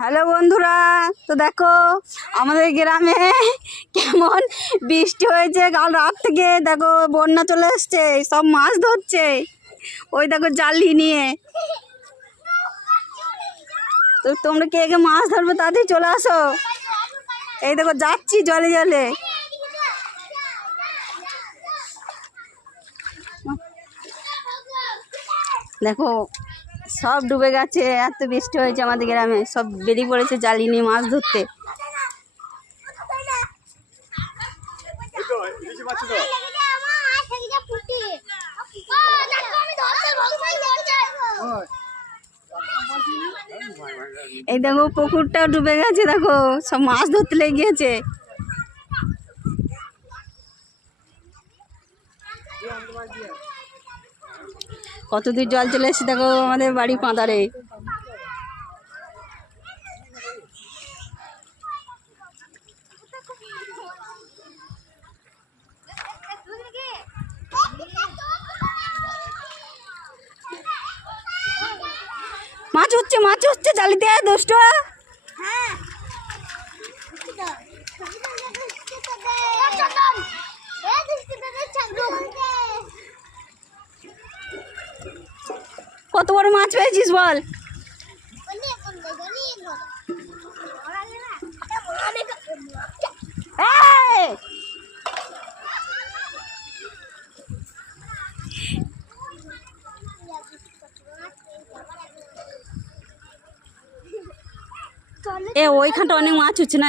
Hello বন্ধুরা, তো দেখো আমাদের গ্রামে কেমন বৃষ্টি হয়েছে। কাল রাত থেকে দেখো বন্যা চলে এসছে, সব মাছ ধরছে। ওই দেখো জালি নিয়ে। তো তোমরা কে কে মাছ ধরবে তাড়াতাড়ি চলে আসো। এই দেখো যাচ্ছি জলে জলে। দেখো সব ডুবে গেছে, এত বৃষ্টি হয়েছে আমাদের গ্রামে। সব বেরিয়ে পড়েছে জালি নিয়ে মাছ ধরতে। এই দেখো পুকুরটাও ডুবে গেছে, দেখো সব মাছ ধরতে লেগে গিয়েছে। কত দূর জল চলে এসেছে দেখো আমাদের বাড়ি পাঁদারে। মাছ হচ্ছে জালিতে দুষ্ট। কত বড় মাছ পেয়েছিস বল? ওইখানটা অনেক মাছ হচ্ছে না।